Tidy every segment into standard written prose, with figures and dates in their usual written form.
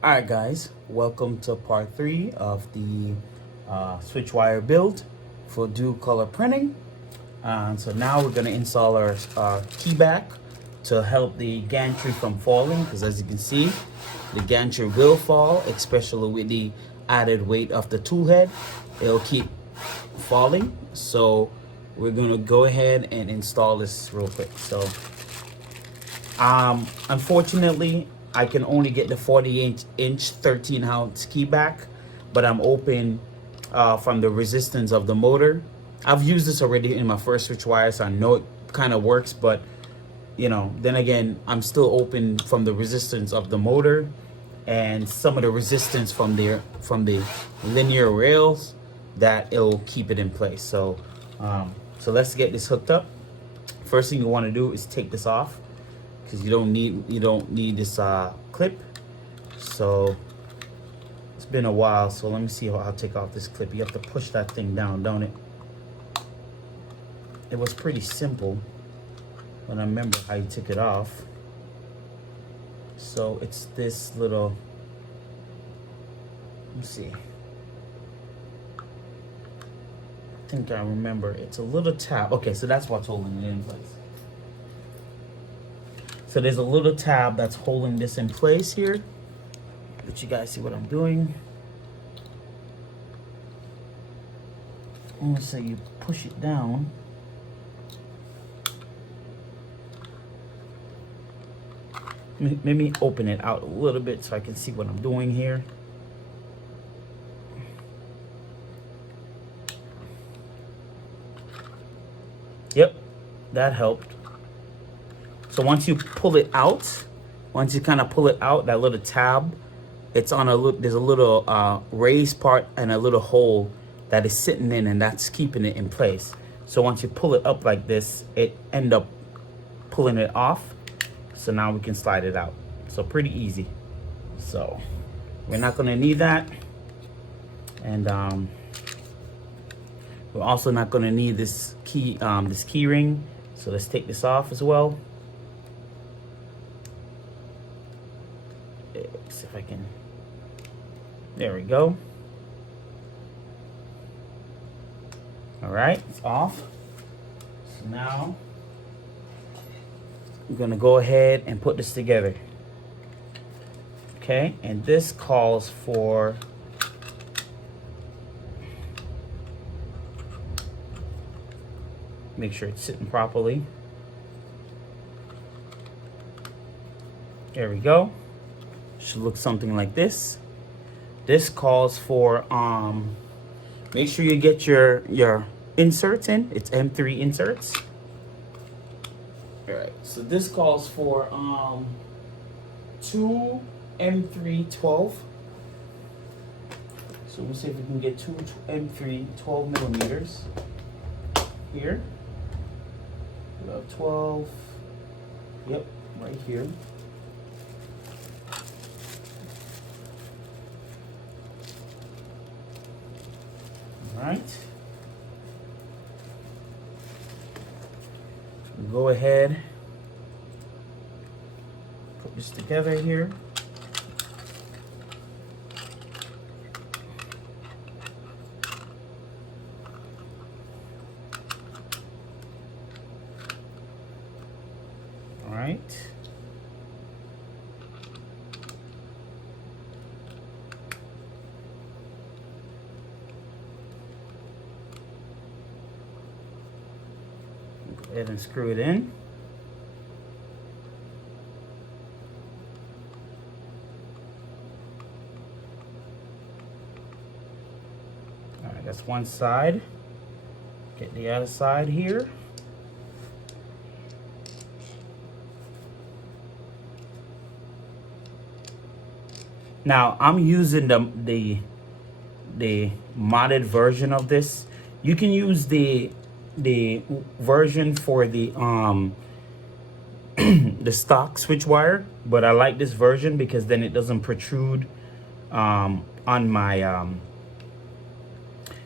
Alright guys, welcome to part 3 of the switch wire build for dual color printing. So now we're going to install our key back to help the gantry from falling, because as you can see, the gantry will fall, especially with the added weight of the tool head. It'll keep falling. So we're going to go ahead and install this real quick. So unfortunately, I can only get the 40-inch 13-ounce key back, but I'm open from the resistance of the motor. I've used this already in my first switch wire, so I know it kind of works, but you know, then again, I'm still open from the resistance of the motor and some of the resistance from the linear rails that it'll keep it in place. So so let's get this hooked up. First thing you want to do is take this off, because you don't need this clip. So it's been a while, so let me see how I'll take off this clip. You have to push that thing down, don't it? It was pretty simple when I remember how you took it off. So it's this little, let me see, I think I remember, it's a little tab. Okay, so that's what's holding it in place. So there's a little tab that's holding this in place here. Let you guys see what I'm doing. I'm gonna say you push it down. Let me open it out a little bit so I can see what I'm doing here. Yep, that helped. So once you pull it out, once you kind of pull it out, that little tab, it's on a little, there's a little raised part and a little hole that is sitting in, and that's keeping it in place. So once you pull it up like this, it end up pulling it off. So now we can slide it out. So pretty easy. So we're not gonna need that. And we're also not gonna need this key ring. So let's take this off as well. See if I can, there we go. All right, it's off. So now I'm gonna go ahead and put this together. Okay, and this calls for make sure it's sitting properly. There we go. Should look something like this. This calls for make sure you get your inserts in. It's M3 inserts. All right, so this calls for 2 M3 12. So we'll see if we can get 2 M3 12 millimeters here. We have 12. Yep, right here. All right. Go ahead, put this together here. All right. Go ahead and screw it in. All right, that's one side. Get the other side here. Now I'm using the modded version of this. You can use the version for the the stock switch wire, but I like this version because then it doesn't protrude on my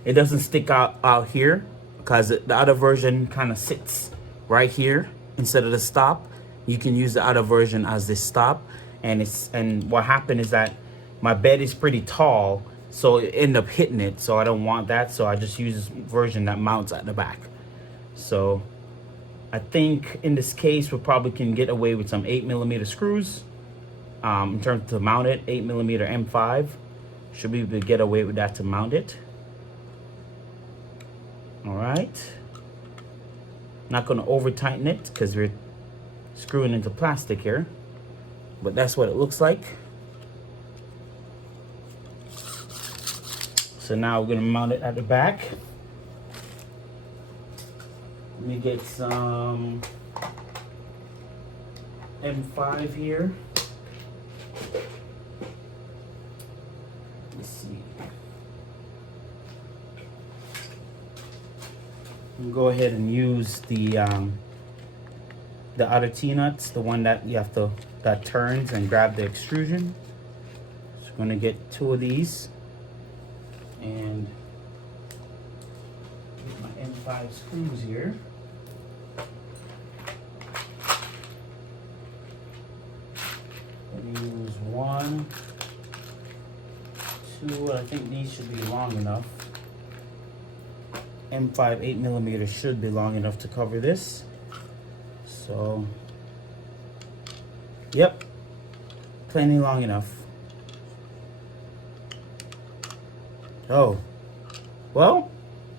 it doesn't stick out here, because the other version kind of sits right here instead of the stop. You can use the other version as the stop, and what happened is that my bed is pretty tall, so it end up hitting it. So I don't want that, so I just use this version that mounts at the back. So I think in this case we probably can get away with some 8mm screws. In terms to mount it, 8mm M5 should be able to get away with that to mount it. All right, not going to over tighten it because we're screwing into plastic here, but that's what it looks like. So now we're going to mount it at the back. Let me get some M5 here. Let's see. Go ahead and use the other T-nuts, the one that you have to, that turns and grab the extrusion. So I'm gonna get 2 of these and get my M5 screws here. I'm gonna use 1, 2. I think these should be long enough. M5 8mm should be long enough to cover this. So, yep, plenty long enough. Oh, well,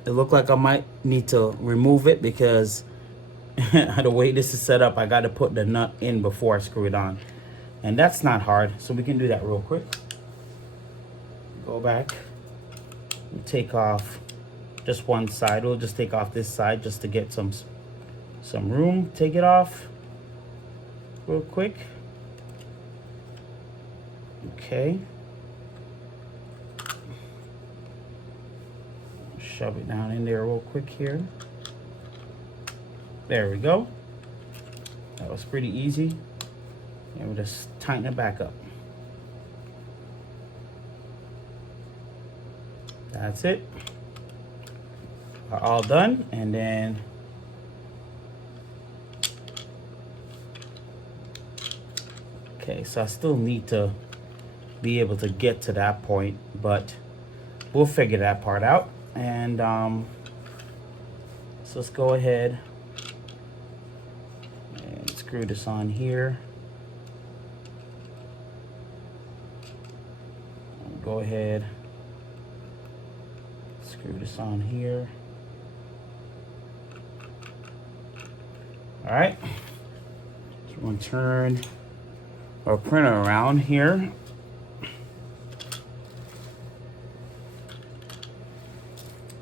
it looked like I might need to remove it because the way this is set up, I got to put the nut in before I screw it on. And that's not hard, so we can do that real quick. Go back and take off just one side. We'll just take off this side just to get some room. Take it off real quick. Okay. Shove it down in there real quick here. There we go. That was pretty easy. And we'll just tighten it back up. That's it. Are all done, and then okay, so I still need to be able to get to that point, but we'll figure that part out. And so let's go ahead and screw this on here. Go ahead, screw this on here. All right, so we're going to turn our printer around here.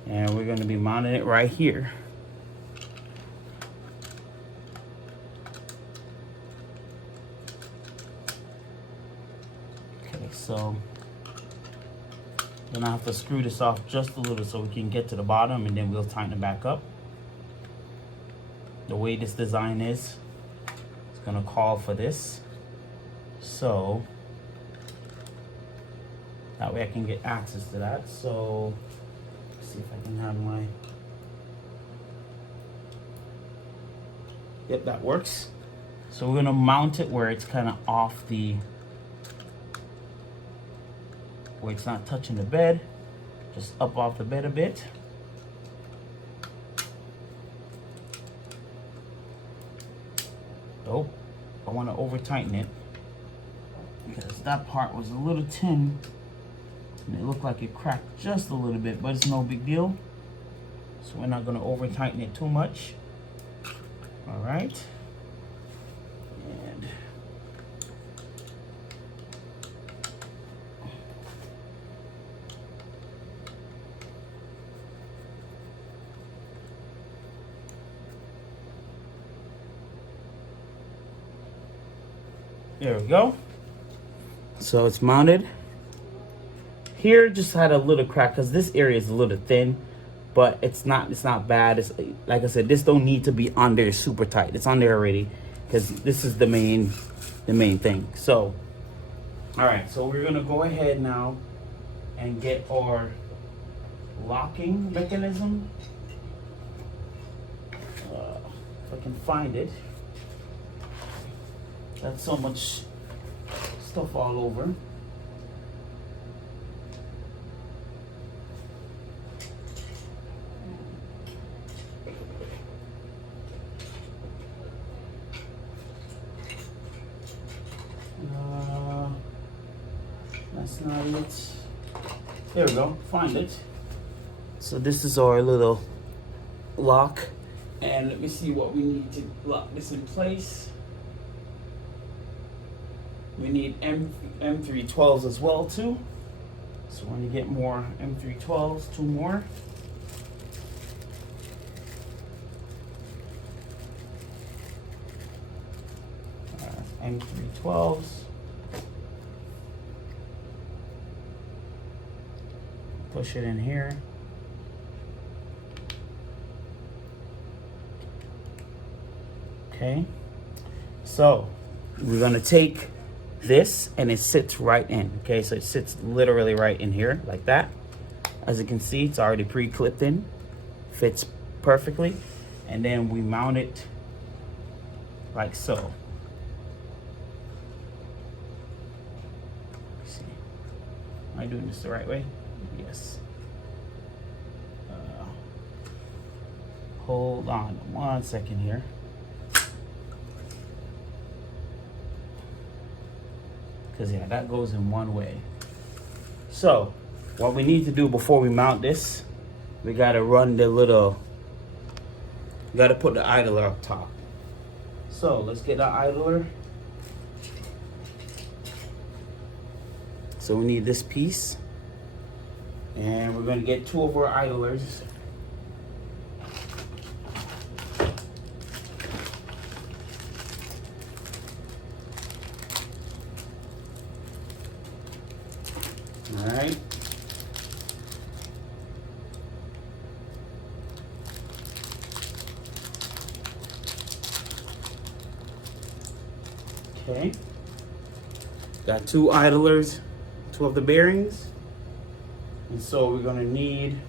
And we're going to be mounting it right here. Okay, so then I have to screw this off just a little so we can get to the bottom, and then we'll tighten it back up. The way this design is, it's gonna call for this. So that way I can get access to that. So let's see if I can have my, yep, that works. So we're gonna mount it where it's kind of off the, where it's not touching the bed, just up off the bed a bit. Oh, I want to over tighten it because that part was a little thin and it looked like it cracked just a little bit, but it's no big deal. So we're not going to over tighten it too much. All right. And there we go. So it's mounted. Here just had a little crack because this area is a little thin, but it's not bad. It's like I said, this don't need to be on there super tight. It's on there already because this is the main thing. So all right, so we're gonna go ahead now and get our locking mechanism. If I can find it. That's so much stuff all over. That's not it. There we go, find it. So this is our little lock. And let me see what we need to lock this in place. We need M312s as well too. So when you get more M312s, 2 more. M312s. Push it in here. Okay. So we're gonna take this and it sits right in. Okay, so it sits literally right in here like that. As you can see, it's already pre-clipped in. Fits perfectly. And then we mount it like so. Let's see. Am I doing this the right way? Yes. Hold on 1 second here. Because yeah, that goes in one way. So what we need to do before we mount this, we gotta run the little, we gotta put the idler up top. So let's get our idler. So we need this piece. And we're gonna get 2 of our idlers. All right. Okay. Got 2 idlers, 2 of the bearings. And so we're gonna need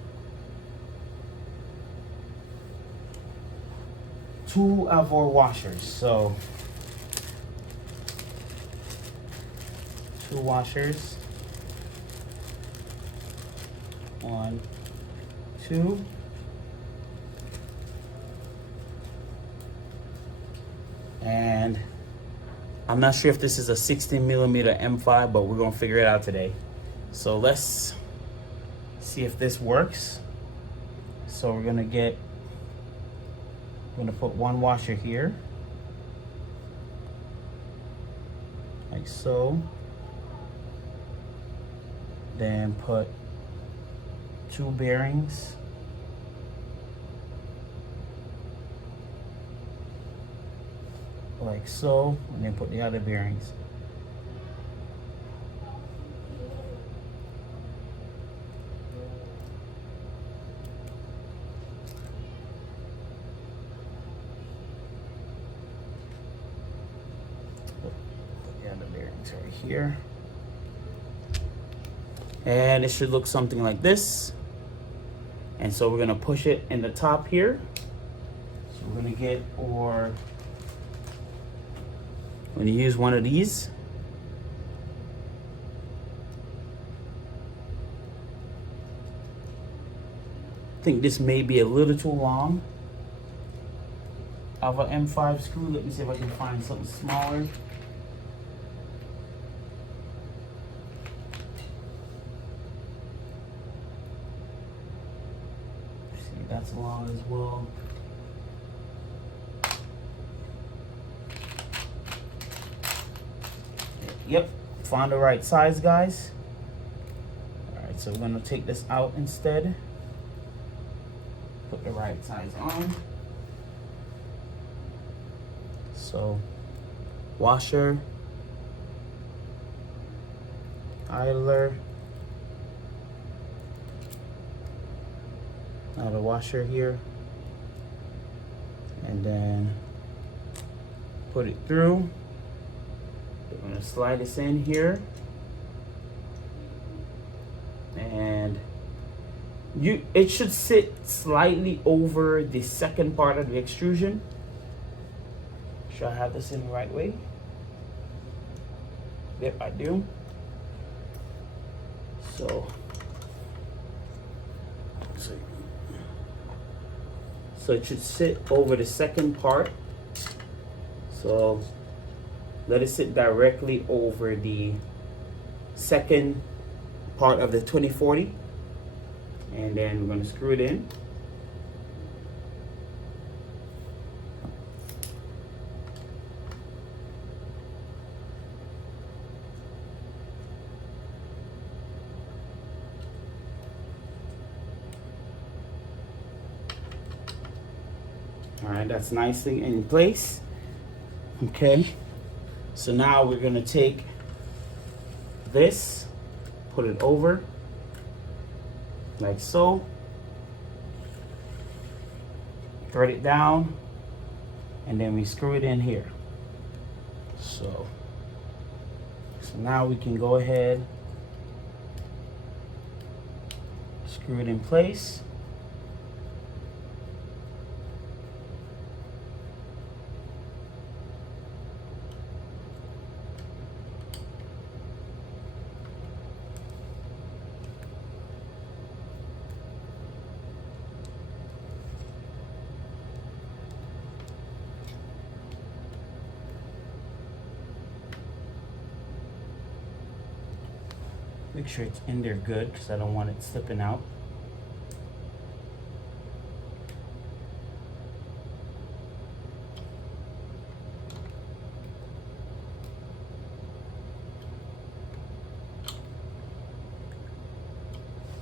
2 of our washers. So 2 washers. 1, 2. And I'm not sure if this is a 16mm M5, but we're gonna figure it out today. So let's see if this works. So we're gonna put 1 washer here, like so. Then put 2 bearings. Like so, and then put the other bearings. Put the other bearings right here. And it should look something like this. And so we're gonna push it in the top here. So we're gonna get we're gonna use one of these. I think this may be a little too long of an M5 screw. Let me see if I can find something smaller. See, that's long as well. Yep, found the right size, guys. All right, so we're gonna take this out instead. Put the right size on. So, washer, idler, now the washer here, and then put it through. We're gonna slide this in here, and it should sit slightly over the second part of the extrusion. Should I have this in the right way? Yep, I do. So it should sit over the second part. So let it sit directly over the second part of the 2040. And then we're going to screw it in. All right, that's nicely in place. Okay, so now we're gonna take this, put it over, like so, thread it down, and then we screw it in here. So now we can go ahead, screw it in place. Make sure it's in there good, because I don't want it slipping out.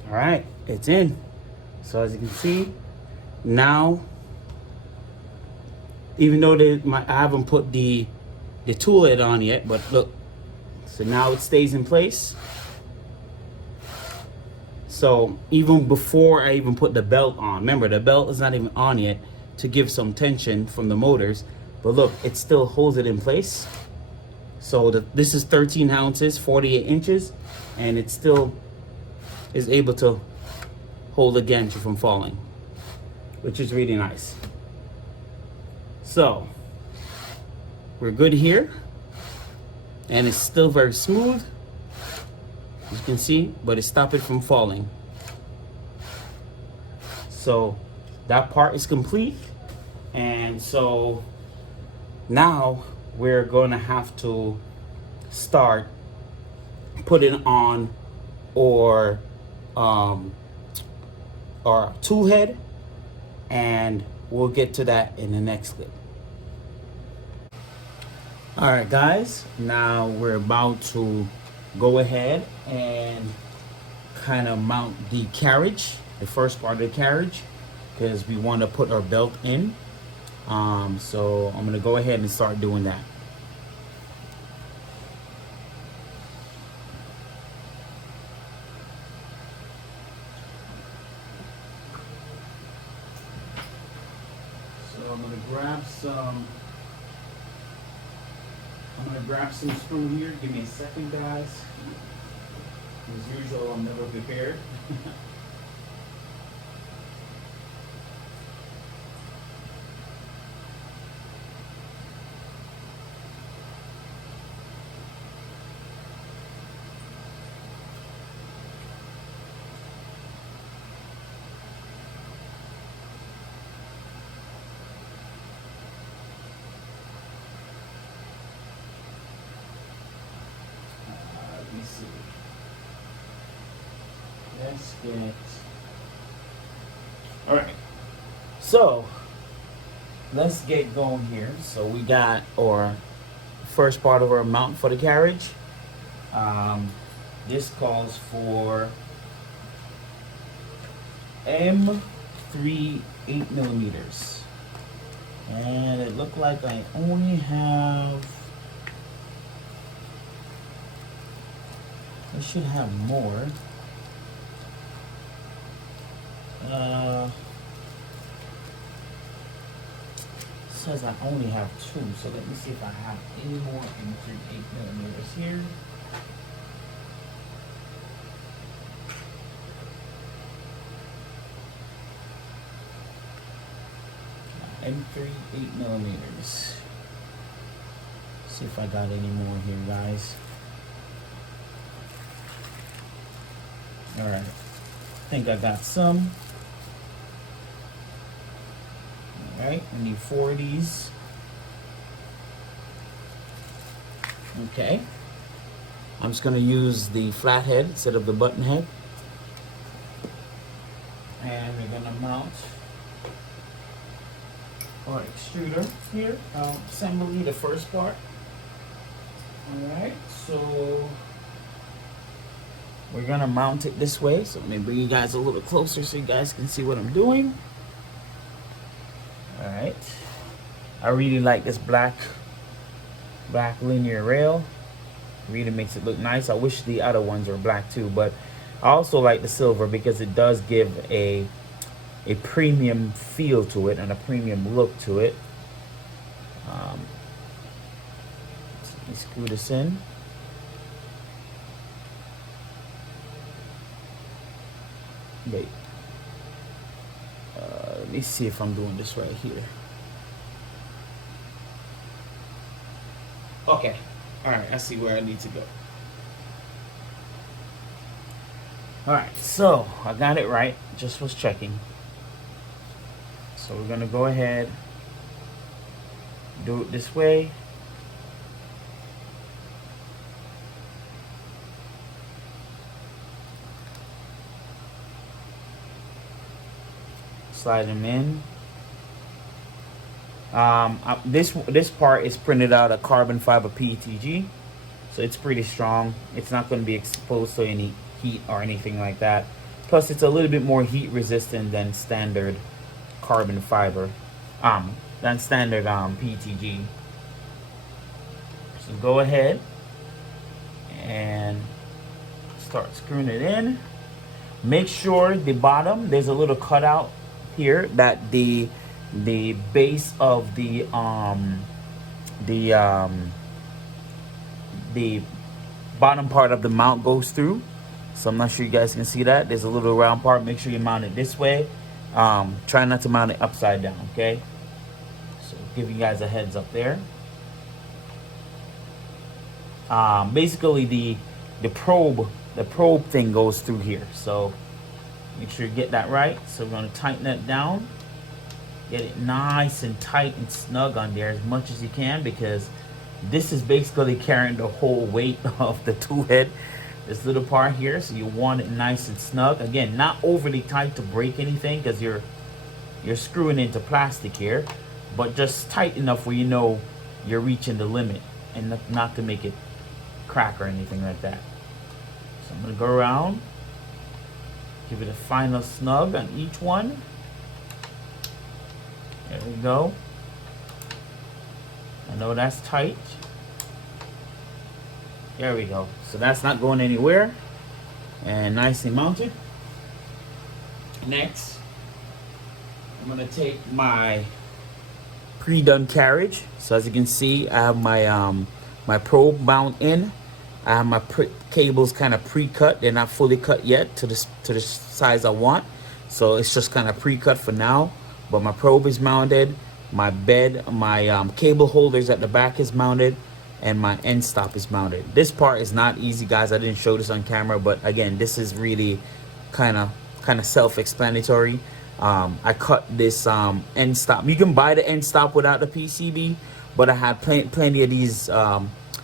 All right, it's in. So as you can see, now, even though I haven't put the tool head on yet, but look, so now it stays in place. So even before I even put the belt on, remember the belt is not even on yet to give some tension from the motors, but look, it still holds it in place. So this is 13 ounces, 48 inches, and it still is able to hold against you from falling, which is really nice. So we're good here, and it's still very smooth, as you can see, but it stopped it from falling. So that part is complete, and so now we're going to have to start putting on our tool head, and we'll get to that in the next clip. All right, guys, now we're about to go ahead and kind of mount the carriage, the first part of the carriage, because we want to put our belt in. So I'm going to go ahead and start doing that. So I'm going to grab some screw here. Give me a second, guys. As usual, I'm never prepared. Let me see. Let's get. All right. So let's get going here. So we got our first part of our mount for the carriage, This calls for M3 8mm, and it looked like I only have. I should have more. Says I only have 2, so let me see if I have any more M3 8mm here. M3 8mm. See if I got any more here, guys. Alright, I think I got some. Alright, I need 4 of these. Okay. I'm just going to use the flathead instead of the button head. And we're going to mount our extruder here. Assembly the first part. Alright, so we're gonna mount it this way. So let me bring you guys a little closer so you guys can see what I'm doing. Alright. I really like this black linear rail. Really makes it look nice. I wish the other ones were black too, but I also like the silver because it does give a premium feel to it and a premium look to it. So let me screw this in. Wait. Let me see if I'm doing this right here. Okay. Alright, I see where I need to go. Alright, so I got it right. Just was checking. So we're gonna go ahead, do it this way. Slide them in. This part is printed out of carbon fiber PETG, so it's pretty strong. It's not going to be exposed to any heat or anything like that. Plus, it's a little bit more heat resistant than standard carbon fiber, than standard PETG. So go ahead and start screwing it in. Make sure the bottom, there's a little cutout here that the base of the bottom part of the mount goes through. So I'm not sure you guys can see that. There's a little round part. Make sure you mount it this way. Try not to mount it upside down, okay? So give you guys a heads up there. Basically the probe thing goes through here. So make sure you get that right. So we're going to tighten that down. Get it nice and tight and snug on there as much as you can, because this is basically carrying the whole weight of the tool head. This little part here, so you want it nice and snug. Again, not overly tight to break anything, because you're screwing into plastic here, but just tight enough where you know you're reaching the limit and not to make it crack or anything like that. So I'm going to go around, give it a final snug on each one. There we go. I know that's tight. There we go. So that's not going anywhere. And nicely mounted. Next, I'm going to take my pre-done carriage. So as you can see, I have my my probe mount in. I have my cables kind of pre-cut. They're not fully cut yet to the size I want. So it's just kind of pre-cut for now. But my probe is mounted, my bed, my cable holders at the back is mounted, and my end stop is mounted. This part is not easy, guys. I didn't show this on camera, but again, this is really kind of self-explanatory. I cut this end stop. You can buy the end stop without the PCB, but I had plenty of these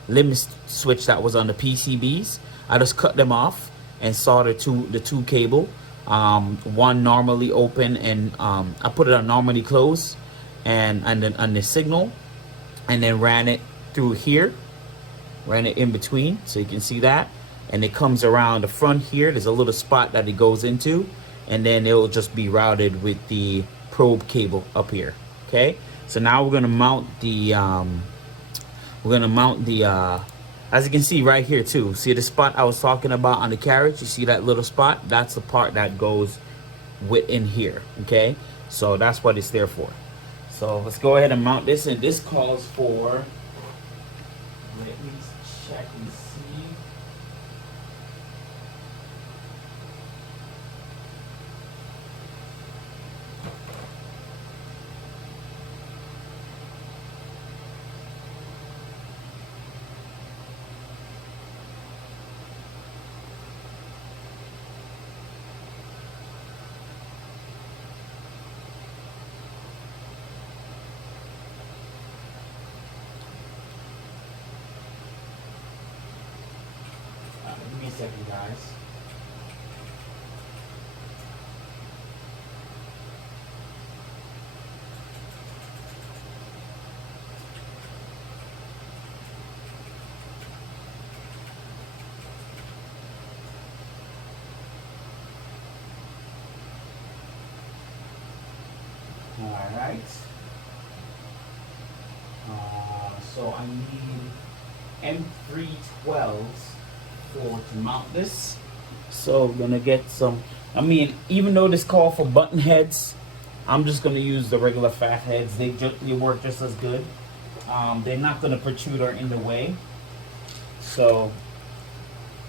limit switch that was on the PCBs. I just cut them off and saw the two cable. One normally open, and I put it on normally closed, and then on the signal, and then ran it through here, ran it in between, so you can see that. And it comes around the front here. There's a little spot that it goes into, and then it will just be routed with the probe cable up here. Okay, so now we're gonna mount the as you can see right here too. See the spot I was talking about on the Carriage? You see that little spot? That's the part that goes within here. Okay, so that's what it's there for. So let's go ahead and mount this, and this calls for, let me check and see. Give me a second, guys. All right. So I need M312s to mount this. So we're gonna get some, I mean, even though this call for button heads, I'm just gonna use the regular fat heads. They work just as good. They're not gonna protrude or in the way. So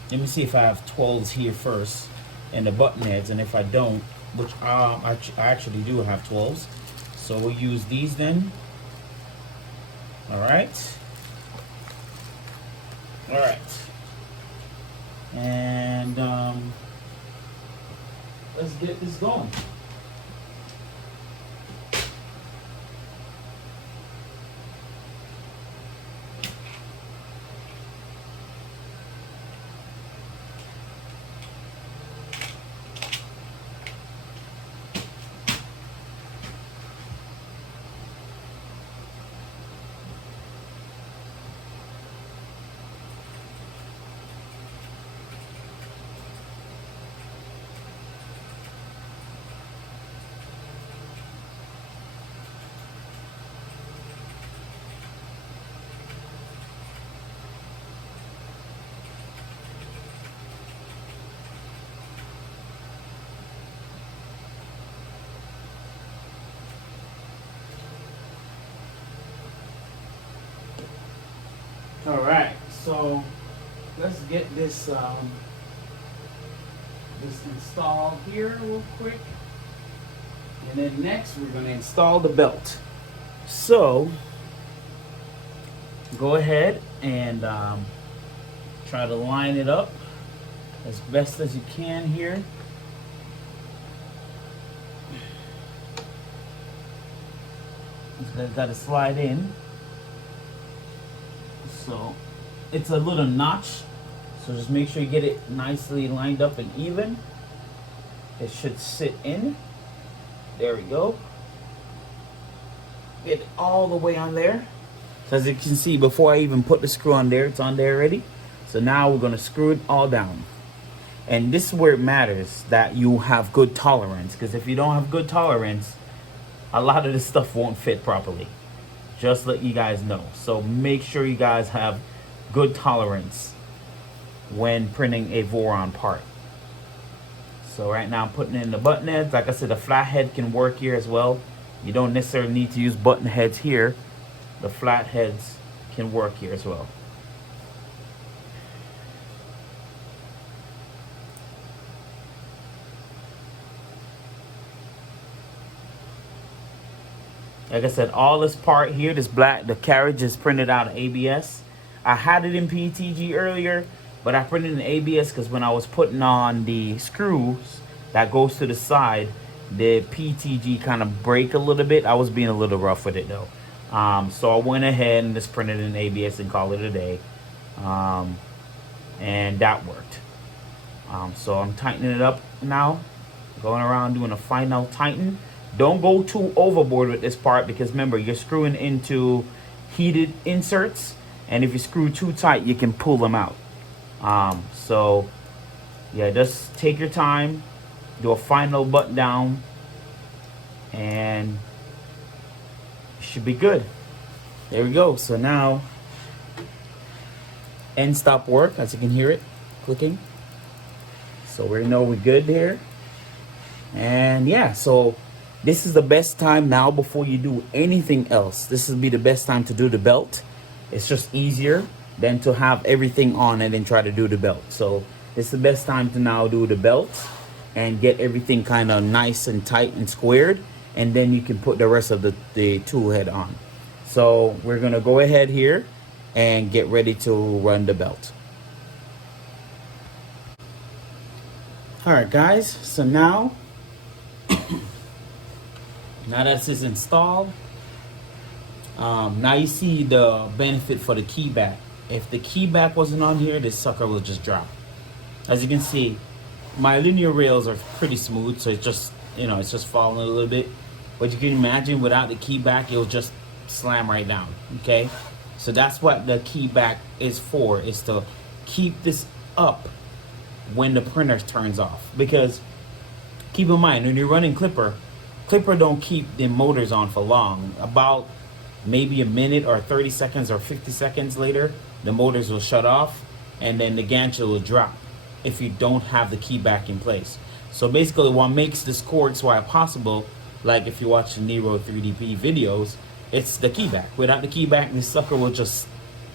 let me see if I have 12s here first and the button heads, and if I don't, which I actually do have 12s, so we'll use these then. All right, and let's get this going. All right, so let's get this installed here real quick, and then next we're going to install the belt. So go ahead and try to line it up as best as you can here. It's got to slide in. So it's a little notch, so just make sure you get it nicely lined up and even. It should sit in. There we go. Get it all the way on there. So as you can see, before I even put the screw on there, it's on there already. So now we're going to screw it all down. And this is where it matters that you have good tolerance, because if you don't have good tolerance, a lot of this stuff won't fit properly. Just let you guys know. So make sure you guys have good tolerance when printing a Voron part. So right now I'm putting in the button heads. Like I said, the flat head can work here as well. You don't necessarily need to use button heads here. The flat heads can work here as well. Like I said, all this part here, this black, the Carriage is printed out of ABS. I had it in PETG earlier, but I printed in ABS because when I was putting on the screws that goes to the side, the PETG kind of break a little bit. I was being a little rough with it though. So I went ahead and just printed in ABS and called it a day. And that worked. So I'm tightening it up now. Going around doing a final tighten. Don't go too overboard with this part because remember, you're screwing into heated inserts and if you screw too tight, you can pull them out. So yeah, just take your time, do a final button down, and you should be good. There we go. So now end stop work, as you can hear it clicking. So we know we're good here. And yeah, so this is the best time now before you do anything else. This would be the best time to do the belt. It's just easier than to have everything on and then try to do the belt. So it's the best time to now do the belt and get everything kind of nice and tight and squared, and then you can put the rest of the tool head on. So we're gonna go ahead here and get ready to run the belt. All right, guys, so now that this is installed, now you see the benefit for the key back. If the key back wasn't on here, this sucker will just drop. As you can see, my linear rails are pretty smooth, so it's just, you know, it's just falling a little bit. But you can imagine without the key back, it'll just slam right down, okay? So that's what the key back is for, is to keep this up when the printer turns off. Because keep in mind, when you're running Clipper don't keep the motors on for long. About maybe a minute or 30 seconds or 50 seconds later, the motors will shut off and then the gantry will drop if you don't have the key back in place. So basically what makes this Quartz wire possible, like if you watch the Nero 3DP videos, it's the key back. Without the key back, this sucker will just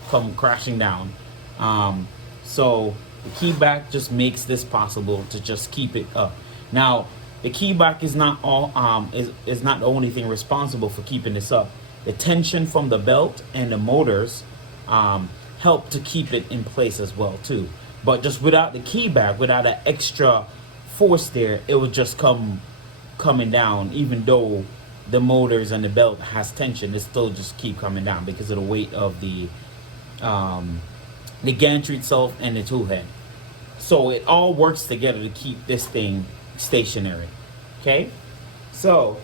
come crashing down. So the key back just makes this possible to just keep it up. Now, the key back is not all is not the only thing responsible for keeping this up. The tension from the belt and the motors help to keep it in place as well too. But just without the key back, without that extra force there, it would just coming down. Even though the motors and the belt has tension, it still just keep coming down because of the weight of the gantry itself and the tool head. So it all works together to keep this thing stationary. Okay, so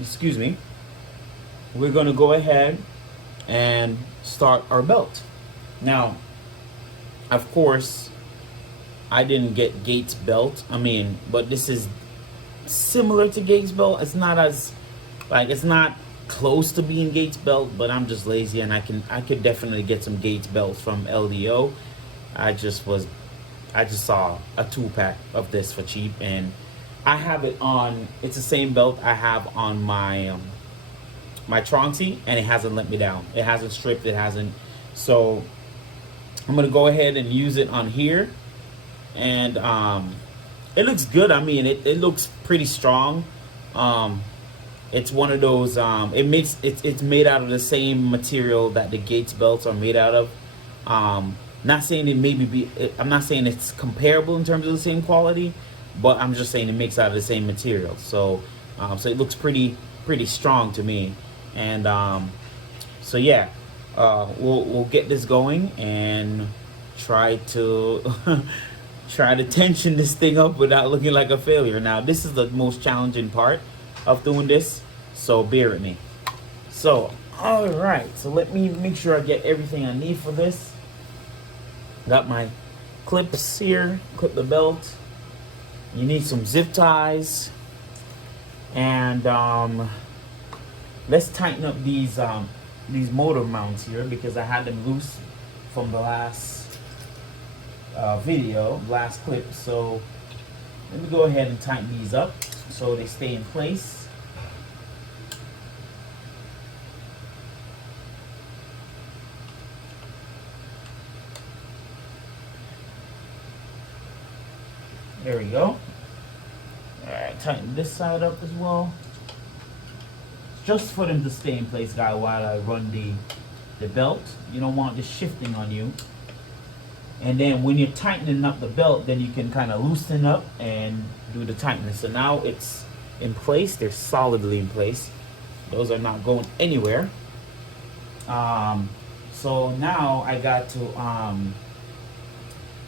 excuse me, we're gonna go ahead and start our belt. Now, of course, I didn't get Gates belt, but this is similar to Gates belt. It's not as, like, it's not close to being Gates belt, but I'm just lazy, and I could definitely get some Gates belts from LDO. I just saw a 2-pack of this for cheap, and I have it on. It's the same belt I have on my my Troncy, and it hasn't let me down. It hasn't stripped. It hasn't. So I'm gonna go ahead and use it on here, and it looks good. It looks pretty strong. It's one of those. It's made out of the same material that the Gates belts are made out of. Not saying it I'm not saying it's comparable in terms of the same quality, but I'm just saying it makes out of the same material. So so it looks pretty strong to me. And so yeah, we'll get this going and try to tension this thing up without looking like a failure. Now, this is the most challenging part of doing this, so bear with me. So all right, so let me make sure I get everything I need for this. Got my clips here, clip the belt. You need some zip ties, and let's tighten up these motor mounts here because I had them loose from the last last clip. So let me go ahead and tighten these up so they stay in place. There we go. Alright, tighten this side up as well. Just for them to stay in place, guys, while I run the belt. You don't want this shifting on you. And then when you're tightening up the belt, then you can kind of loosen up and do the tightness. So now it's in place. They're solidly in place. Those are not going anywhere. So now I got to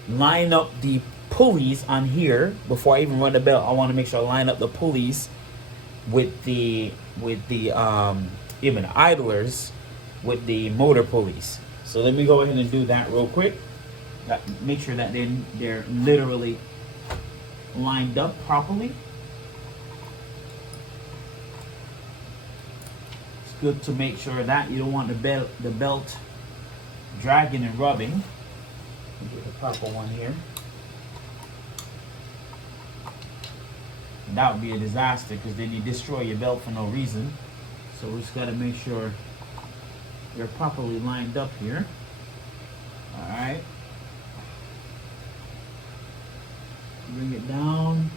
line up the pulleys on here before I even run the belt. I want to make sure I line up the pulleys with the even the idlers with the motor pulleys. So let me go ahead and do that real quick. Make sure that they're literally lined up properly. It's good to make sure that you don't want the belt dragging and rubbing. Get the proper one here. That would be a disaster because then you destroy your belt for no reason. So we just got to make sure they're properly lined up here. All right. Bring it down.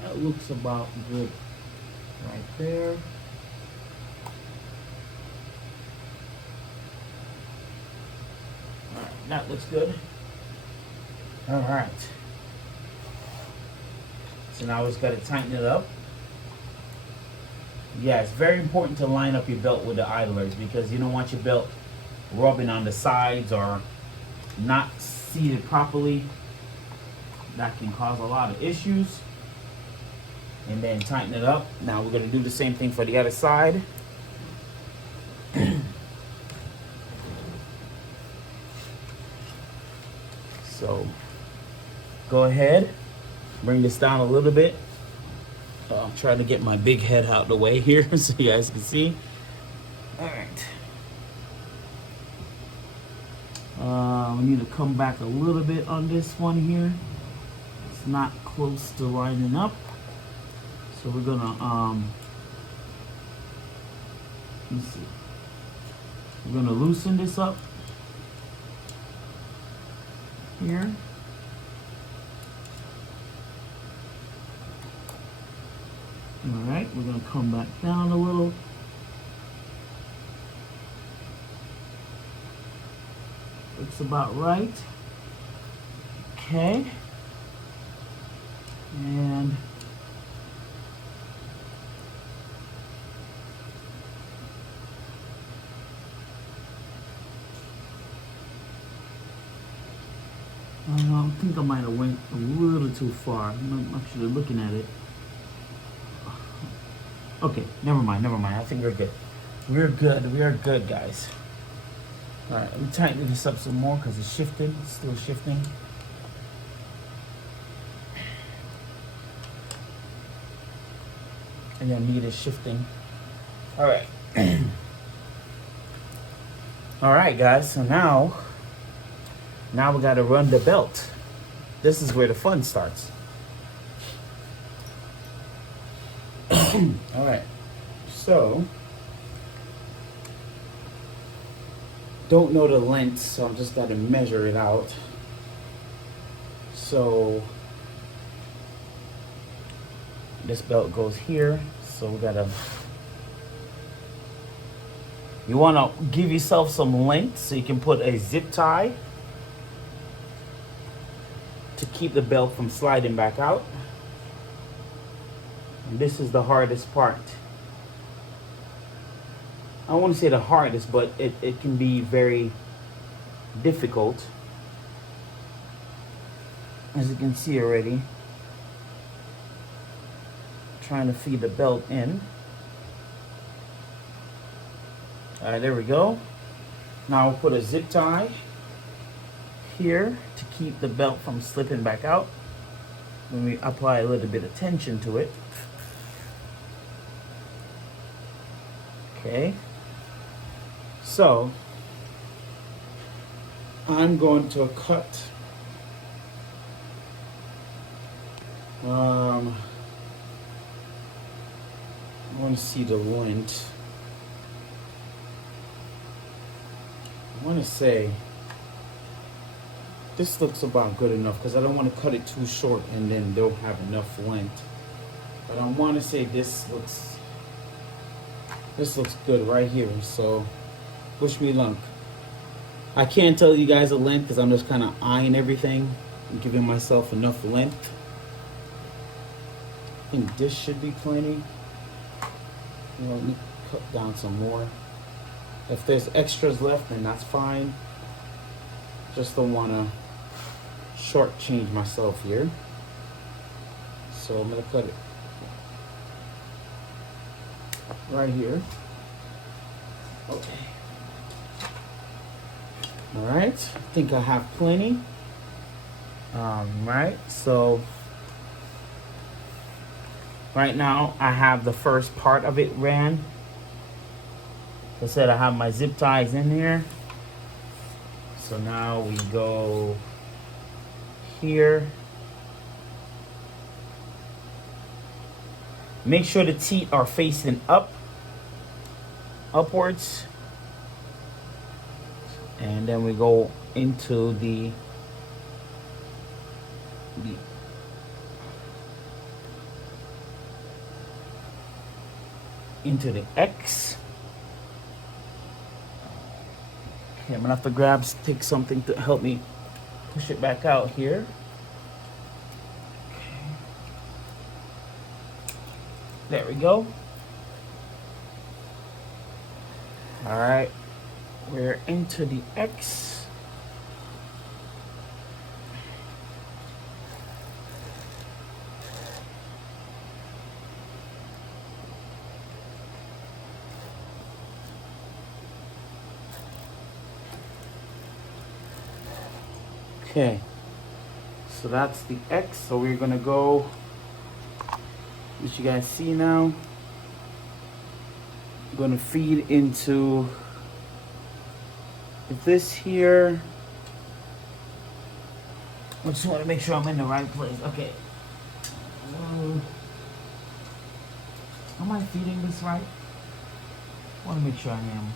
That looks about good right there. All right, that looks good. All right. So now we just got to tighten it up. Yeah, it's very important to line up your belt with the idlers because you don't want your belt rubbing on the sides or not seated properly. That can cause a lot of issues. And then tighten it up. Now we're going to do the same thing for the other side. So go ahead, bring this down a little bit. I'm trying to get my big head out of the way here so you guys can see. All right. We need to come back a little bit on this one here. It's not close to lining up. So we're gonna let's see. We're gonna loosen this up here. All right, we're gonna come back down a little. Looks about right. Okay. And I think I might have went a little too far. I'm actually looking at it. Okay, never mind. I think we're good. We are good, guys. All right, let me tighten this up some more because it's shifting. It's still shifting. And then meat is shifting. All right. All right, guys. So now we got to run the belt. This is where the fun starts. All right. So don't know the length, so I'm just got to measure it out. So this belt goes here, so we gotta, you want to give yourself some length so you can put a zip tie to keep the belt from sliding back out. And this is the hardest part. I don't want to say the hardest, but it can be very difficult, as you can see already. Trying to feed the belt in. All right, there we go. Now we'll put a zip tie here to keep the belt from slipping back out when we apply a little bit of tension to it. Okay. So I'm going to cut I want to see the length. I want to say this looks about good enough because I don't want to cut it too short and then don't have enough length. But I want to say this looks good right here. So wish me luck. I can't tell you guys the length because I'm just kind of eyeing everything and giving myself enough length. I think this should be plenty. Let me cut down some more. If there's extras left, then that's fine. Just don't want to shortchange myself here. So I'm gonna cut it right here. Okay. All right, I think I have plenty. Right, so right now I have the first part of it ran. I said I have my zip ties in here. So now we go here. Make sure the teeth are facing upwards. And then we go into into the X. Okay, I'm gonna have to take something to help me push it back out here. Okay. There we go. All right, we're into the X. Okay, so that's the X. So we're gonna go, as you guys see now, I'm gonna feed into this here. I just want to make sure I'm in the right place. Okay. Am I feeding this right? I want to make sure I am.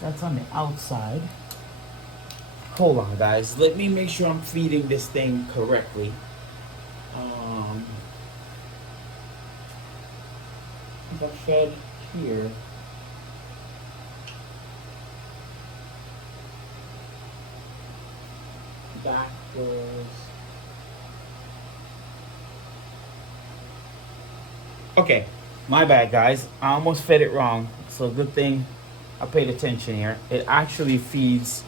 That's on the outside. Hold on, guys. Let me make sure I'm feeding this thing correctly. If I fed here. Backwards. Okay, my bad, guys. I almost fed it wrong. So good thing I paid attention here. It actually feeds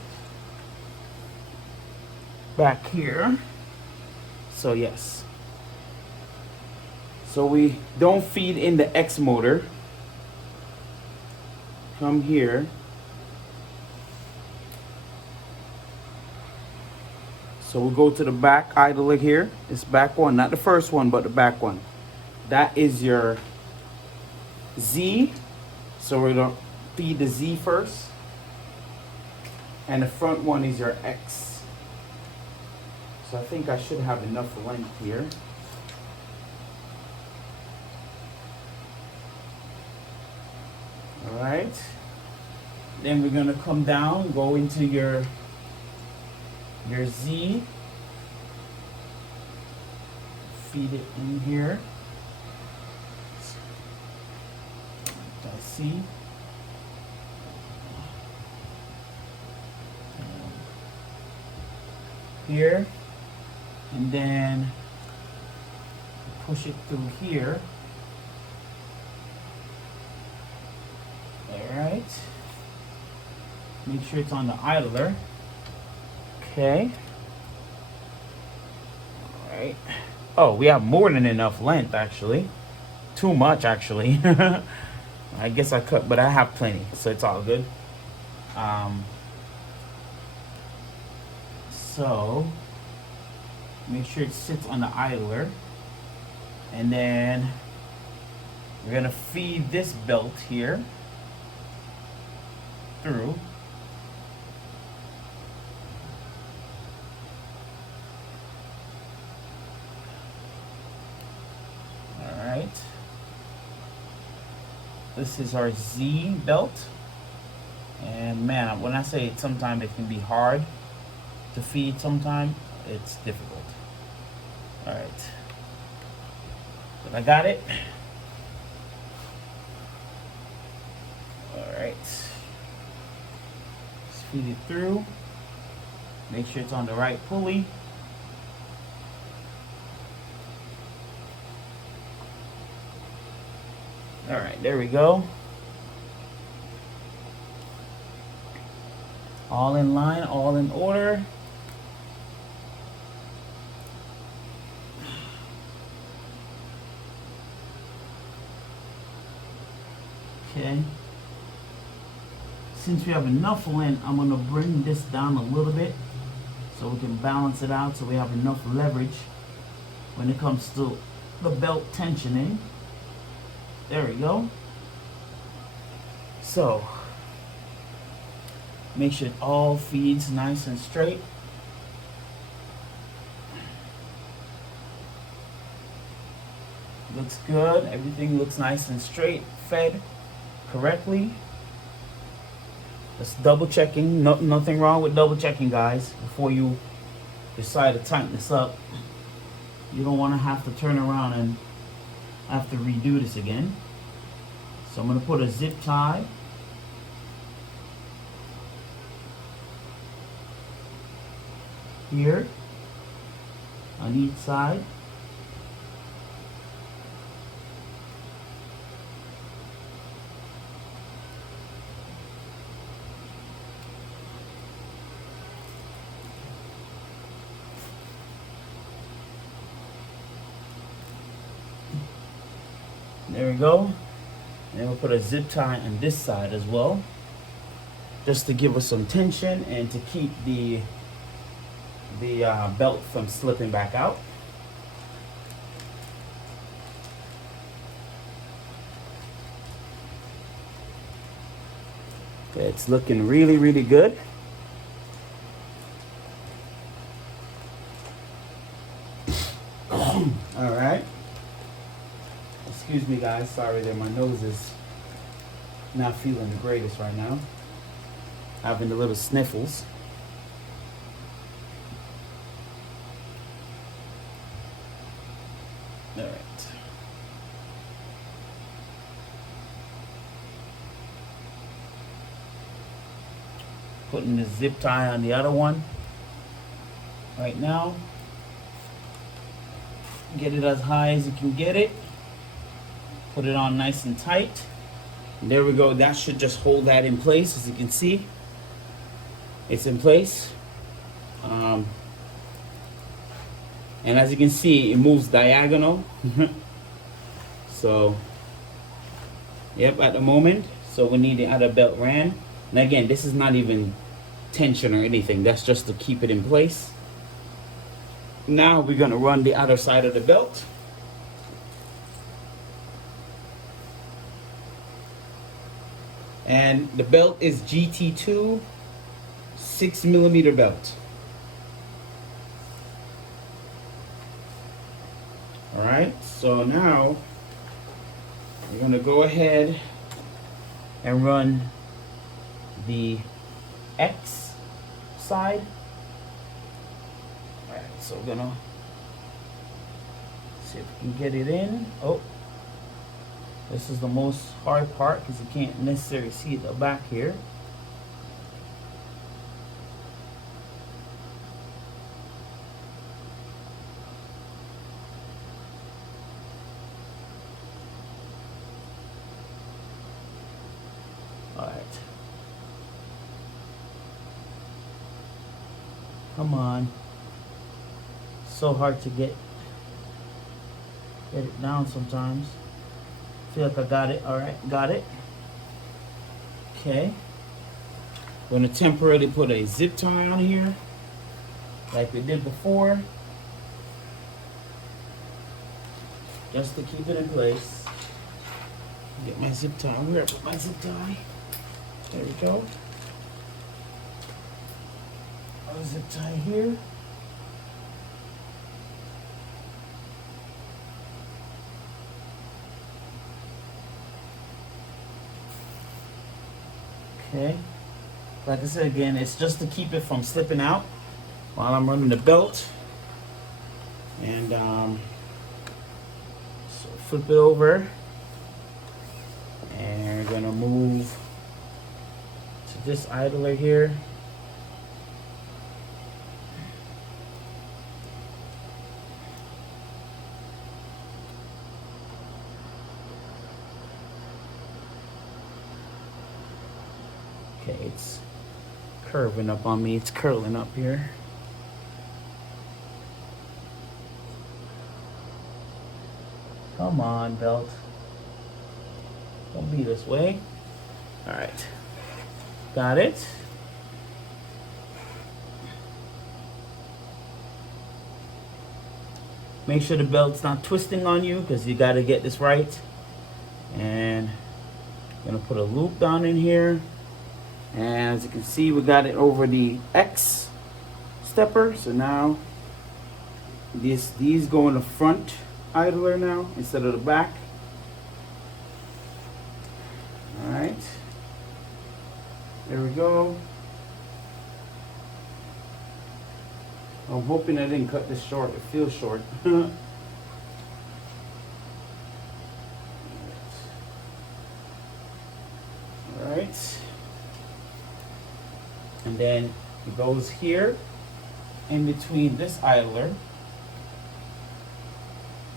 back here. So yes. So we don't feed in the X motor. Come here. So we'll go to the back idler here. It's back one, not the first one, but the back one. That is your Z. So we're gonna feed the Z first. And the front one is your X. So I think I should have enough length here. All right. Then we're gonna come down, go into your Z. Feed it in here. I see. Here. And then push it through here. Alright. Make sure it's on the idler. Okay. Alright. Oh, we have more than enough length actually. Too much actually. I guess I cut, but I have plenty, so it's all good. So make sure it sits on the idler, and then we're gonna feed this belt here through. All right. This is our Z belt, and man, when I say it, sometimes it can be hard to feed. Sometimes it's difficult. All right, but I got it. All right, let's feed it through. Make sure it's on the right pulley. All right, there we go. All in line, all in order. Okay. Since we have enough length, I'm going to bring this down a little bit so we can balance it out so we have enough leverage when it comes to the belt tensioning. There we go. So, make sure it all feeds nice and straight. Looks good. Everything looks nice and straight, fed correctly. Just double checking. Nothing wrong with double checking, guys, before you decide to tighten this up. You don't want to have to turn around and have to redo this again. So I'm going to put a zip tie here on each side. There we go. And we'll put a zip tie on this side as well, just to give us some tension and to keep the belt from slipping back out. Okay, it's looking really, really good. All right. Excuse me, guys. Sorry that my nose is not feeling the greatest right now. Having a little sniffles. All right. Putting the zip tie on the other one right now. Get it as high as you can get it. Put it on nice and tight. And there we go. That should just hold that in place. As you can see, it's in place. And as you can see, it moves diagonal. So, yep, at the moment. So we need the other belt ran. And again, this is not even tension or anything. That's just to keep it in place. Now we're going to run the other side of the belt. And the belt is GT2 6mm belt. All right, so now we're gonna go ahead and run the X side. All right, so we're gonna see if we can get it in. Oh. This is the most hard part because you can't necessarily see the back here. All right. Come on. So hard to get it down sometimes. Feel like I got it. All right, got it. Okay. I'm going to temporarily put a zip tie on here, like we did before, just to keep it in place. Get my zip tie. Where I put my zip tie? There we go. A zip tie here. Okay, like I said again, it's just to keep it from slipping out while I'm running the belt. And so flip it over, and we're gonna move to this idler here. Okay, it's curving up on me. It's curling up here. Come on, belt. Don't be this way. All right, got it. Make sure the belt's not twisting on you because you got to get this right. And I'm gonna put a loop down in here. And as you can see, we got it over the X stepper. So now these go in the front idler now instead of the back. All right, there we go. I'm hoping I didn't cut this short. It feels short. All right. And then it goes here in between this idler.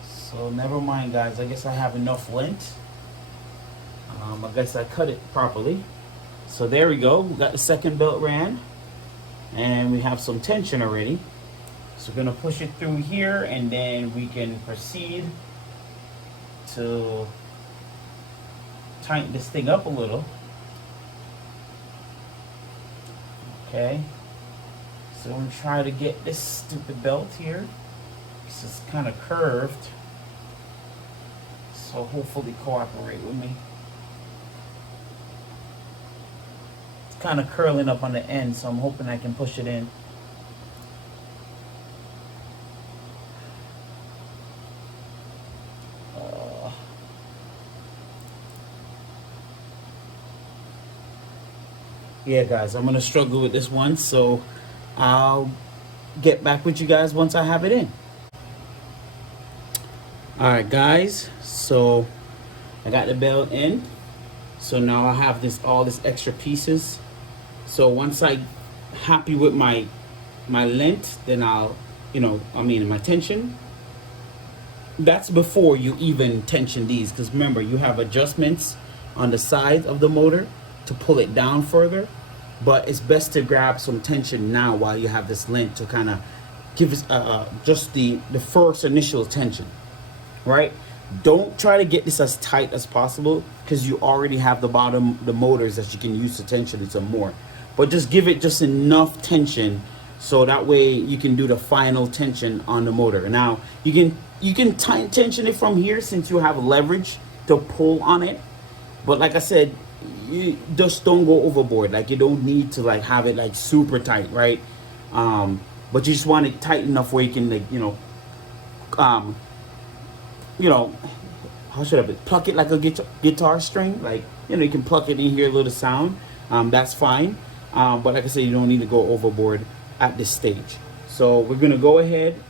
So never mind, guys. I guess I have enough length. I guess I cut it properly. So there we go. We got the second belt ran. And we have some tension already. So we're going to push it through here, and then we can proceed to tighten this thing up a little. Okay. So we'll try to get this stupid belt here. This is kind of curved. So hopefully cooperate with me. It's kind of curling up on the end, so I'm hoping I can push it in. Yeah, guys, I'm gonna struggle with this one, so I'll get back with you guys once I have it in. All right, guys, so I got the belt in. So now I have all this extra pieces. So once I'm happy with my length, then I'll, my tension. That's before you even tension these, because remember, you have adjustments on the side of the motor to pull it down further, but it's best to grab some tension now while you have this length to kind of give us just the first initial tension, right? Don't try to get this as tight as possible because you already have the motors that you can use to tension it some more, but just give it just enough tension so that way you can do the final tension on the motor. Now you can tension it from here since you have leverage to pull on it, but like I said, you just don't go overboard. Like, you don't need to like have it like super tight, right? But you just want it tight enough where you can, like, how should I pluck it like a guitar string? Like, you can pluck it in, hear a little sound. That's fine. But like I said, you don't need to go overboard at this stage. So we're gonna go ahead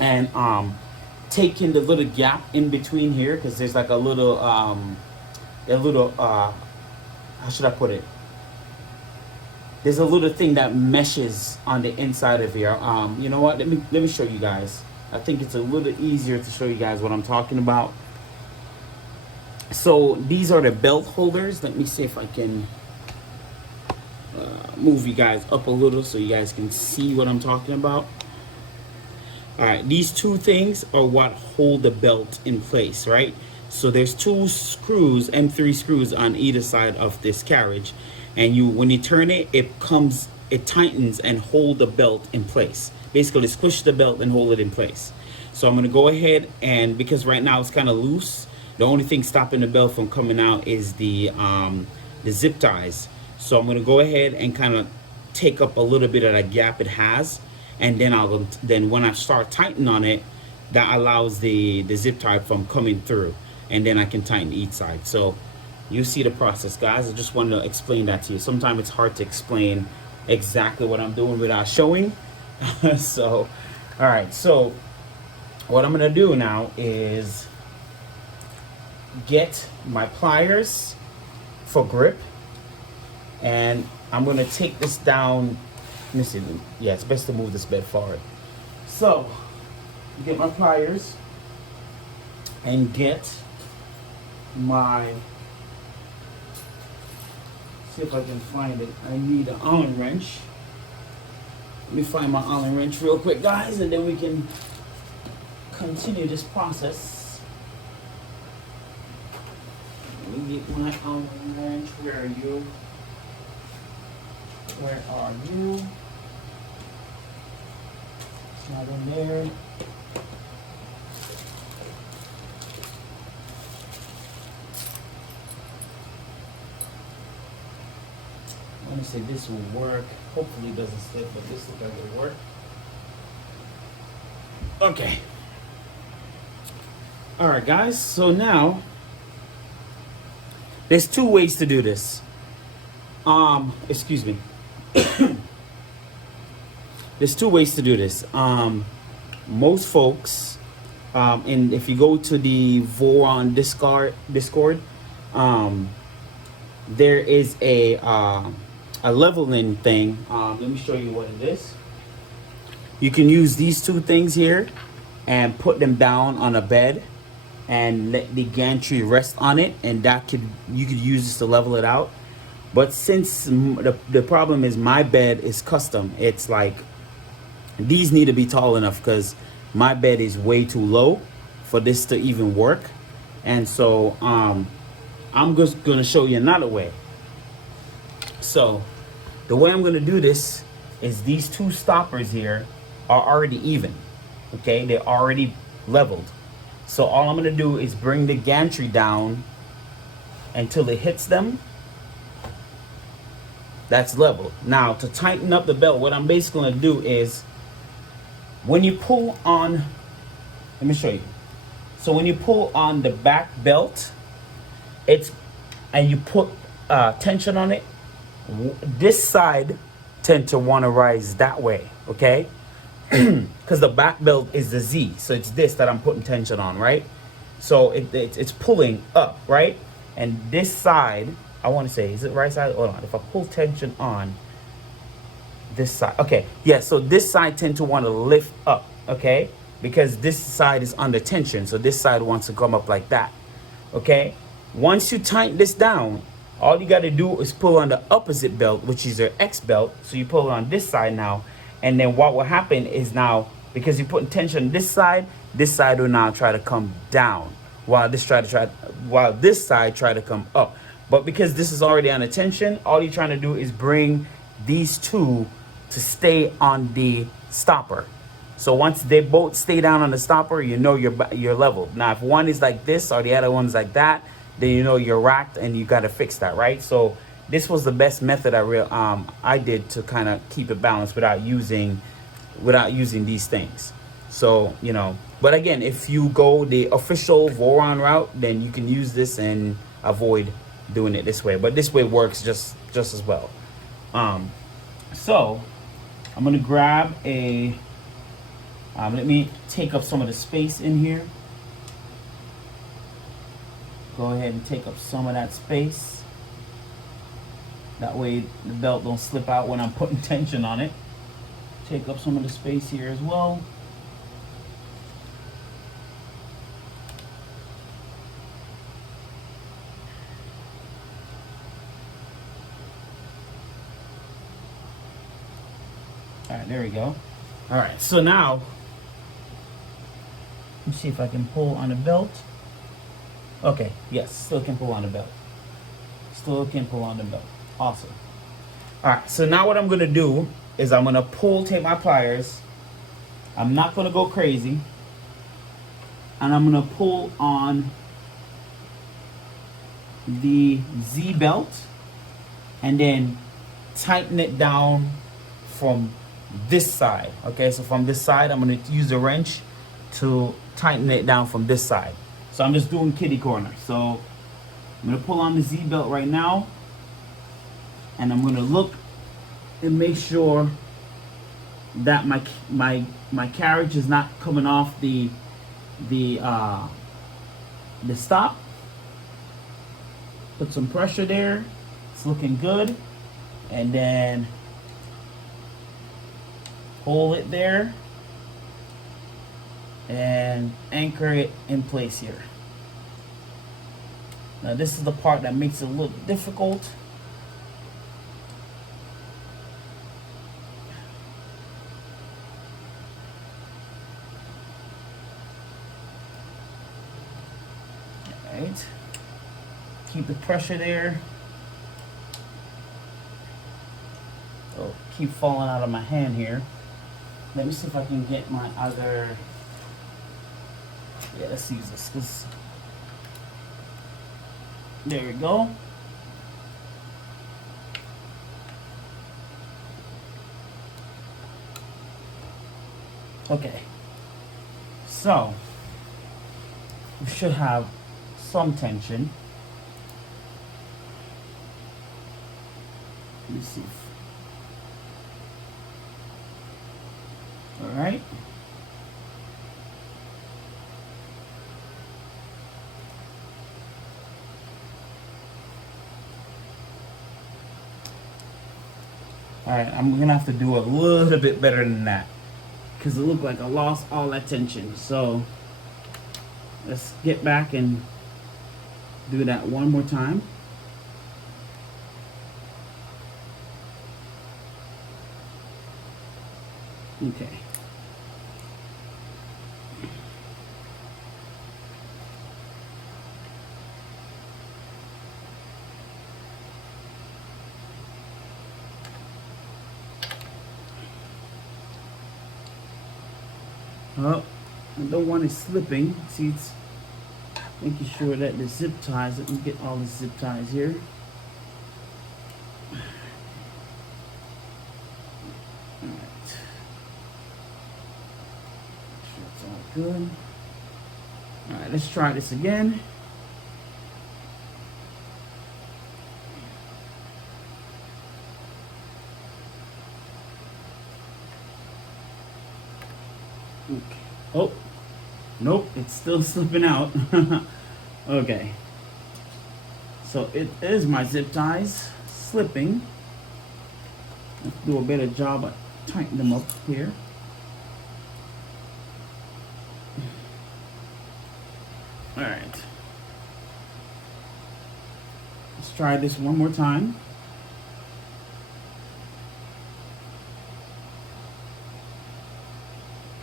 and take in the little gap in between here, because there's like a little how should I put it? There's a little thing that meshes on the inside of here. You know what? Let me show you guys. I think it's a little easier to show you guys what I'm talking about. So these are the belt holders. Let me see if I can move you guys up a little so you guys can see what I'm talking about. All right, these two things are what hold the belt in place, right? So there's two screws, M3 screws on either side of this carriage, and when you turn it, it tightens and hold the belt in place. Basically, squish the belt and hold it in place. So I'm gonna go ahead, and because right now it's kind of loose, the only thing stopping the belt from coming out is the zip ties. So I'm gonna go ahead and kind of take up a little bit of that gap it has, and then when I start tightening on it, that allows the zip tie from coming through, and then I can tighten each side. So you see the process, guys. I just wanted to explain that to you. Sometimes it's hard to explain exactly what I'm doing without showing. So all right, so what I'm gonna do now is get my pliers for grip, and I'm gonna take this down. Let me see. Yeah, it's best to move this bed forward. So get my pliers and get my, see if I can find it. I need an Allen wrench. Let me find my Allen wrench real quick, guys, and then we can continue this process. Let me get my wrench. Where are you? Where are you? It's not in there. I want to say this will work. Hopefully it doesn't slip, but this looks like it'll work. Okay. Alright guys, so now there's two ways to do this. Excuse me. There's two ways to do this. Most folks, and if you go to the Voron Discord, there is a leveling thing. Let me show you what it is. You can use these two things here and put them down on a bed and let the gantry rest on it, and you could use this to level it out. But since the problem is my bed is custom, it's like these need to be tall enough because my bed is way too low for this to even work. And so I'm just gonna show you another way. So the way I'm gonna do this is these two stoppers here are already even. Okay, they're already leveled. So all I'm gonna do is bring the gantry down until it hits them. That's leveled. Now to tighten up the belt, what I'm basically gonna do is when you pull on, let me show you. So when you pull on the back belt, and you put tension on it, this side tend to want to rise that way, okay? Because the back belt is the Z, so it's this that I'm putting tension on, right? So it's pulling up, right? And this side, I want to say, is it right side? Hold on. If I pull tension on this side, okay, yeah. So this side tend to want to lift up, okay? Because this side is under tension, so this side wants to come up like that, okay? Once you tighten this down, all you got to do is pull on the opposite belt, which is your X belt. So you pull it on this side now. And then what will happen is now, because you're putting tension on this side will now try to come down, while this side try to come up. But because this is already under tension, all you're trying to do is bring these two to stay on the stopper. So once they both stay down on the stopper, you know you're leveled. Now if one is like this or the other one's like that, then you know you're racked and you got to fix that, right? So this was the best method I did to kind of keep it balanced without using these things. So, you know, but again, if you go the official Voron route, then you can use this and avoid doing it this way. But this way works just as well. So I'm gonna grab a. Let me take up some of the space in here. Go ahead and take up some of that space. That way the belt don't slip out when I'm putting tension on it. Take up some of the space here as well. All right, there we go. All right, so now, let me see if I can pull on the belt. Okay, yes, still can pull on the belt. Still can pull on the belt. Awesome. All right, so now what I'm gonna do is I'm gonna take my pliers. I'm not gonna go crazy. And I'm gonna pull on the Z belt and then tighten it down from this side. Okay, so from this side, I'm gonna use a wrench to tighten it down from this side. So I'm just doing kitty corner. So I'm gonna pull on the Z belt right now, and I'm gonna look and make sure that my carriage is not coming off the stop. Put some pressure there. It's looking good, and then hold it there and anchor it in place here. Now this is the part that makes it a little difficult. All right. keep the pressure there. Oh, keep falling out of my hand here. Let me see if I can get my other. Yeah, let's use this. Cause there we go. Okay. So we should have some tension. Let me see. All right. All right, I'm gonna have to do a little bit better than that because it looked like I lost all that tension. So let's get back and do that one more time. Okay. Oh, the one is slipping. See, it's making sure that the zip ties, let me get all the zip ties here. Alright. Sure it's all good. Alright, let's try this again. Okay. Oh, nope, it's still slipping out. Okay. So it is my zip ties slipping. Let's do a better job of tightening them up here. Alright. Let's try this one more time.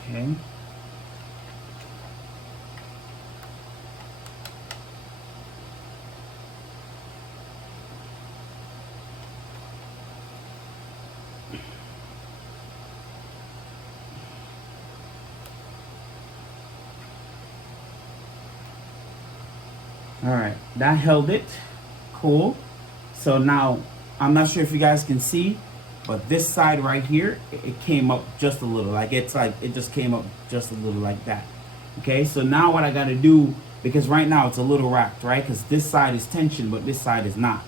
Okay. All right, that held it. Cool. So now, I'm not sure if you guys can see, but this side right here, it came up just a little. Like it just came up just a little like that. Okay, so now what I got to do, because right now it's a little wrapped, right? Because this side is tension, but this side is not.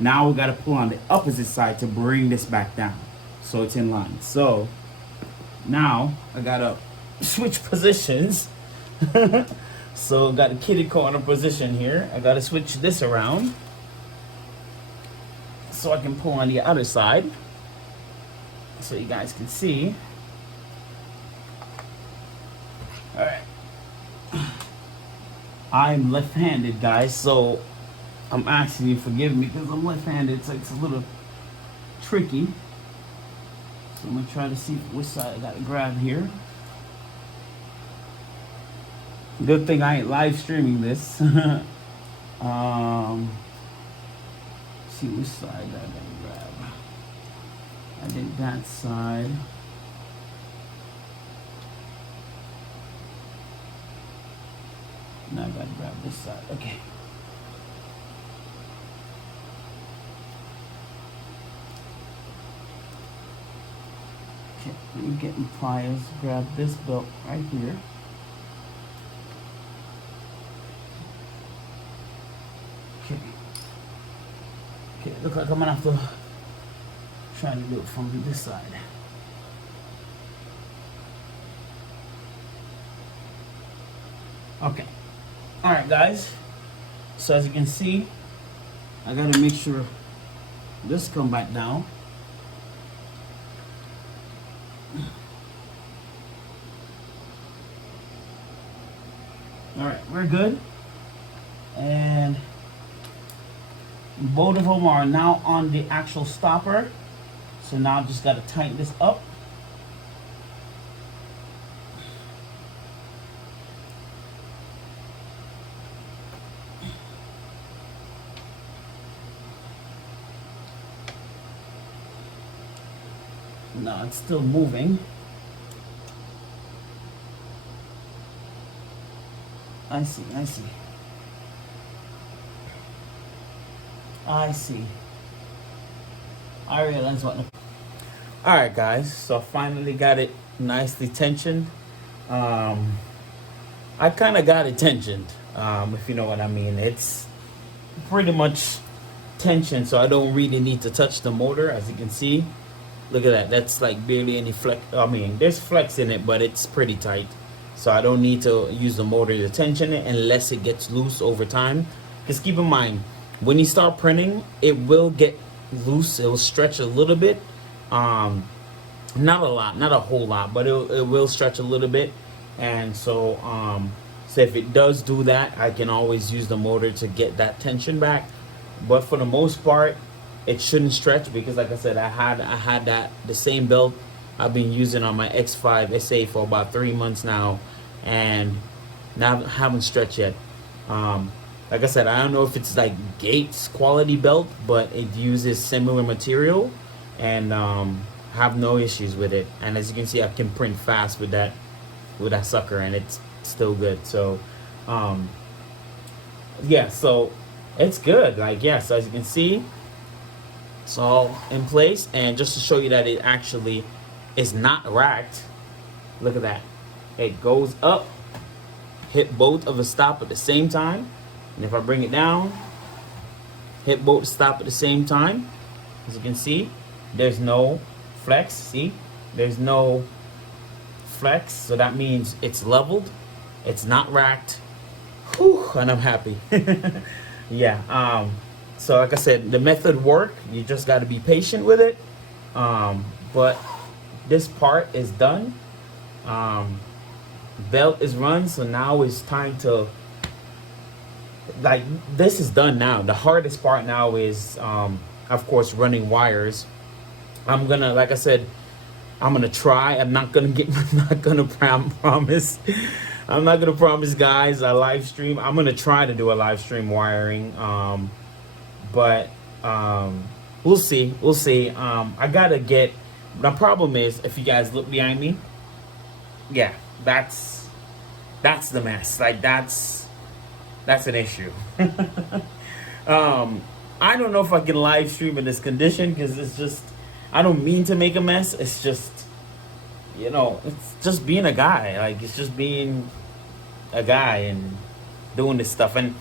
Now we got to pull on the opposite side to bring this back down, so it's in line. So now I got to switch positions. So got a kitty corner position here. I got to switch this around so I can pull on the other side so you guys can see. All right. I'm left-handed, guys, so I'm asking you to forgive me because I'm left-handed, so it's a little tricky. So I'm gonna try to see which side I gotta grab here. Good thing I ain't live streaming this. See which side I gotta grab. I think that side. Now I gotta grab this side. Okay. Okay, let me get my pliers, grab this belt right here. Okay. Okay, look like I'm gonna have to try to do it from this side. Okay. Alright guys. So as you can see, I gotta make sure this come back down. Alright, we're good. And both of them are now on the actual stopper. So now I've just got to tighten this up. No, it's still moving. I see. I realize what. Alright guys, so I finally got it nicely tensioned. I kind of got it tensioned, if you know what I mean. It's pretty much tensioned, so I don't really need to touch the motor. As you can see, look at that. That's like barely any flex. I mean, there's flex in it, but it's pretty tight. So I don't need to use the motor to tension it unless it gets loose over time. Because keep in mind, when you start printing, it will get loose. It will stretch a little bit. Not a lot, not a whole lot, but it will stretch a little bit. And so, so if it does do that, I can always use the motor to get that tension back. But for the most part, it shouldn't stretch because, like I said, I had that the same belt I've been using on my X5 SA for about 3 months now, and now haven't stretched yet. Like I said, I don't know if it's like Gates quality belt, but it uses similar material, and have no issues with it. And as you can see, I can print fast with that sucker, and it's still good. So yeah, so it's good. Like, yeah, so as you can see, it's all in place. And just to show you that it actually is not racked, look at that. It goes up, hit both of the stop at the same time, and if I bring it down, hit both stop at the same time. As you can see, there's no flex. See, there's no flex, so that means it's leveled, it's not racked. Whew, and I'm happy. Yeah, so like I said, the method work. You just got to be patient with it. But this part is done. Belt is run, so now it's time to, like, this is done now. The hardest part now is of course running wires. I'm gonna, like I said, I'm gonna try. I'm not gonna promise. I'm not gonna promise guys a live stream. I'm gonna try to do a live stream wiring, but we'll see. I gotta get, the problem is, if you guys look behind me, yeah, that's the mess. Like, that's an issue. I don't know if I can live stream in this condition, because it's just, I don't mean to make a mess. It's just, you know, it's just being a guy. Like, it's just being a guy and doing this stuff. And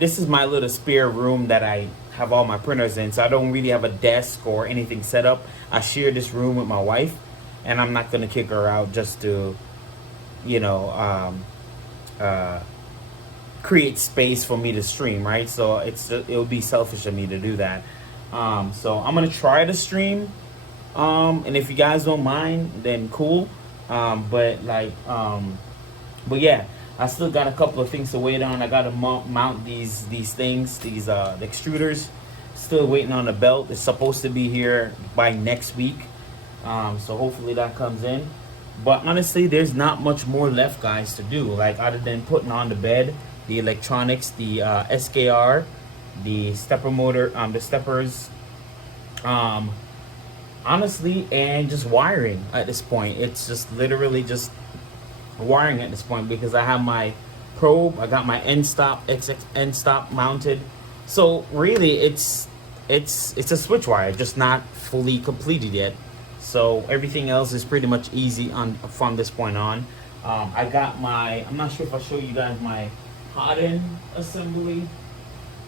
this is my little spare room that I have all my printers in, so I don't really have a desk or anything set up. I share this room with my wife, and I'm not gonna kick her out just to, you know, create space for me to stream, right? So it'll be selfish of me to do that. So I'm gonna try to stream, and if you guys don't mind, then cool. But yeah, I still got a couple of things to wait on. I gotta mount these things, these extruders. Still waiting on the belt. It's supposed to be here by next week, so hopefully that comes in. But honestly, there's not much more left, guys, to do. Like, other than putting on the bed, the electronics, the SKR, the stepper motor, the steppers, honestly, and just wiring at this point. It's just literally just wiring at this point, because I have my probe, I got my end stop, XX end stop mounted. So really, it's a switch wire, just not fully completed yet. So everything else is pretty much easy from this point on. I got my, I'm not sure if I show you guys my hot end assembly.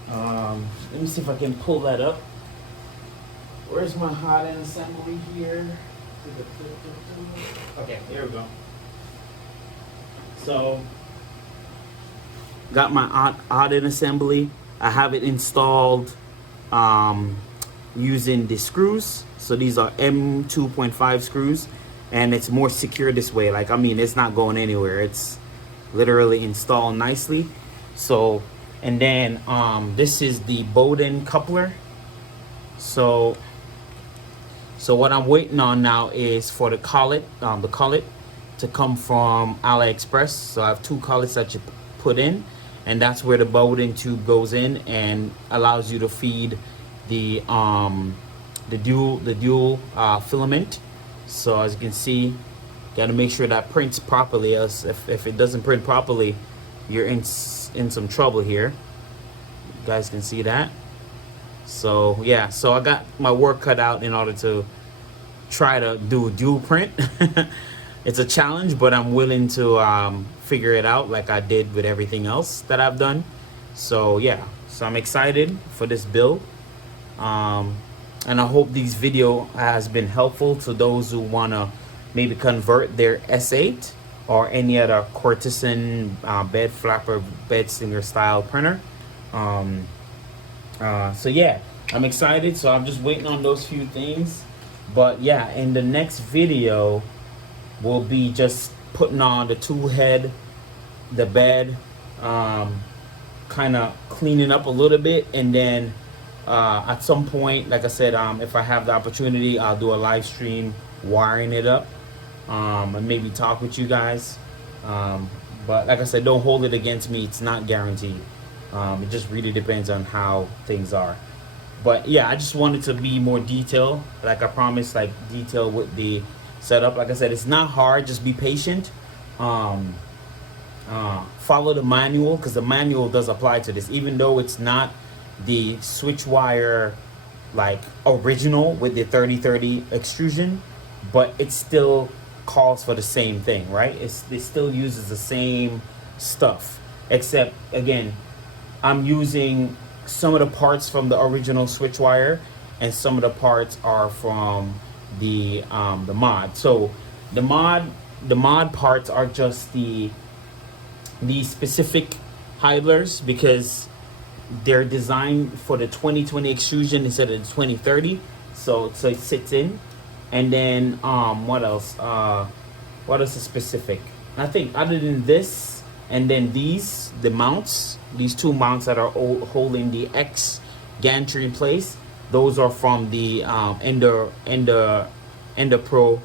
Let me see if I can pull that up. Where's my hot end assembly here? Okay, here we go. So, got my hot end assembly. I have it installed using the screws. So these are M2.5 screws, and it's more secure this way. Like, I mean, it's not going anywhere. It's literally installed nicely. So, and then this is the Bowden coupler. So what I'm waiting on now is for the collet to come from AliExpress. So I have 2 collets that you put in, and that's where the Bowden tube goes in and allows you to feed the dual filament So as you can see, got to make sure that prints properly, else if it doesn't print properly, you're in some trouble here. You guys can see that. So yeah, so I got my work cut out in order to try to do dual print. It's a challenge, but I'm willing to figure it out like I did with everything else that I've done. So yeah, so I'm excited for this build, and I hope this video has been helpful to those who want to maybe convert their S8 or any other courtesan bed flapper, bed singer style printer. So yeah, I'm excited. So I'm just waiting on those few things. But yeah, in the next video, we'll be just putting on the tool head, the bed, kind of cleaning up a little bit, and then at some point, like I said, if I have the opportunity, I'll do a live stream wiring it up, and maybe talk with you guys. But like I said, don't hold it against me. It's not guaranteed. It just really depends on how things are. But yeah, I just wanted to be more detailed, like I promised, like detail with the setup. Like I said, it's not hard. Just be patient. Follow the manual, because the manual does apply to this, even though it's not the switch wire like original with the 3030 extrusion, but it still calls for the same thing, right? It still uses the same stuff, except again, I'm using some of the parts from the original switch wire, and some of the parts are from the mod. So the mod parts are just the specific idlers, because they're designed for the 2020 extrusion instead of the 2030. So it sits in. And then what else? What else is specific? I think other than this, and then the mounts, these two mounts that are holding the X gantry in place, those are from the Ender Pro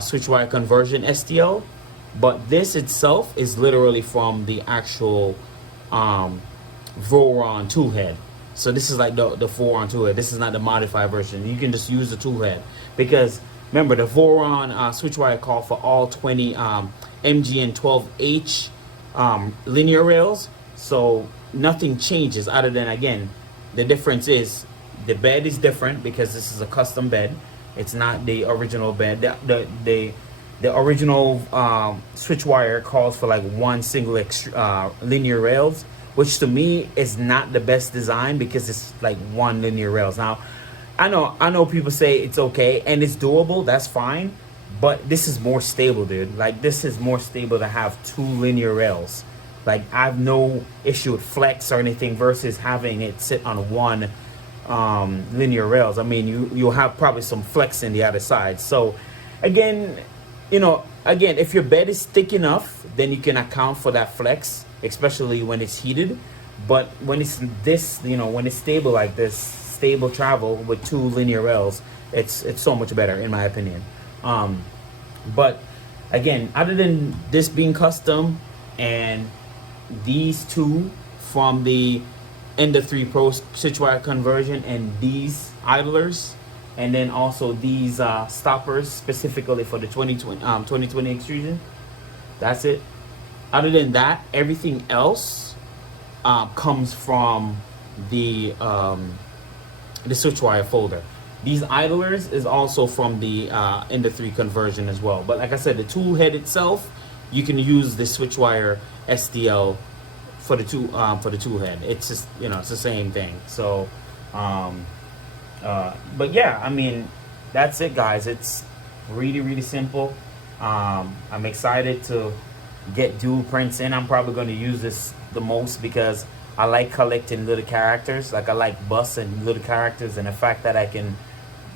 switch wire conversion STL. But this itself is literally from the actual Voron Toolhead. So this is like the Voron Toolhead. This is not the modified version. You can just use the Toolhead, because remember the Voron switch wire call for all 20 MGN 12H linear rails. So nothing changes, other than, again, the difference is the bed is different, because this is a custom bed. It's not the original bed. The original switch wire calls for like one single linear rails, which to me is not the best design, because it's like one linear rails. Now, I know people say it's okay and it's doable, that's fine, but this is more stable, dude. Like, this is more stable to have two linear rails. Like, I have no issue with flex or anything versus having it sit on one linear rails. I mean, you'll have probably some flex in the other side. So again, if your bed is thick enough, then you can account for that flex, especially when it's heated. But when it's this, when it's stable like this, stable travel with two linear rails, it's so much better, in my opinion. But again, other than this being custom, and these two from the Ender 3 Pro switch wire conversion, and these idlers, and then also these stoppers specifically for the 2020 extrusion, that's it. Other than that, everything else comes from the switch wire folder. These idlers is also from the Ender 3 conversion as well. But like I said, the tool head itself, you can use the switch wire STL for the tool head. It's just, it's the same thing. So but yeah, I mean, that's it, guys. It's really simple. I'm excited to get dual prints in. I'm probably going to use this the most, because I like collecting little characters. Like, I like busts and little characters, and the fact that I can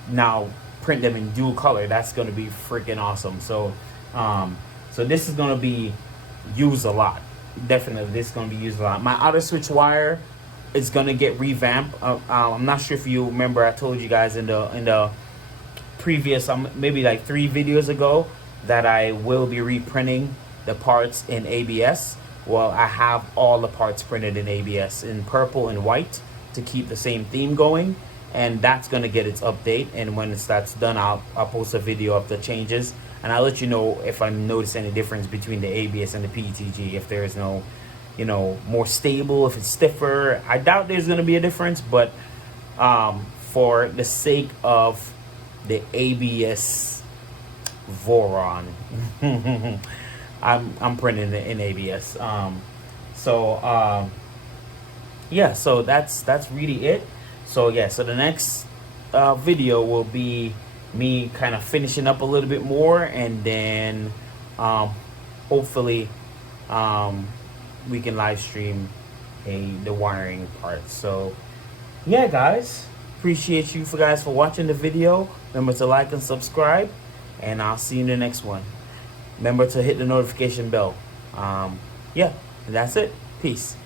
now print them in dual color, that's going to be freaking awesome. So so this is going to be used a lot. Definitely, this is going to be used a lot. My outer switch wire is going to get revamped. I'm not sure if you remember, I told you guys in the previous maybe like 3 videos ago that I will be reprinting the parts in ABS. Well, I have all the parts printed in ABS in purple and white to keep the same theme going, and that's gonna get its update. And when that's done, I'll post a video of the changes, and I'll let you know if I notice any difference between the ABS and the PTG. If there is no, you know, more stable, if it's stiffer. I doubt there's gonna be a difference, but for the sake of the ABS Voron, I'm printing it in ABS. Yeah, so that's really it. So yeah, so the next video will be me kind of finishing up a little bit more, and then hopefully we can live stream the wiring part. So yeah, guys, appreciate you guys for watching the video. Remember to like and subscribe, and I'll see you in the next one. Remember to hit the notification bell. Yeah, and that's it. Peace.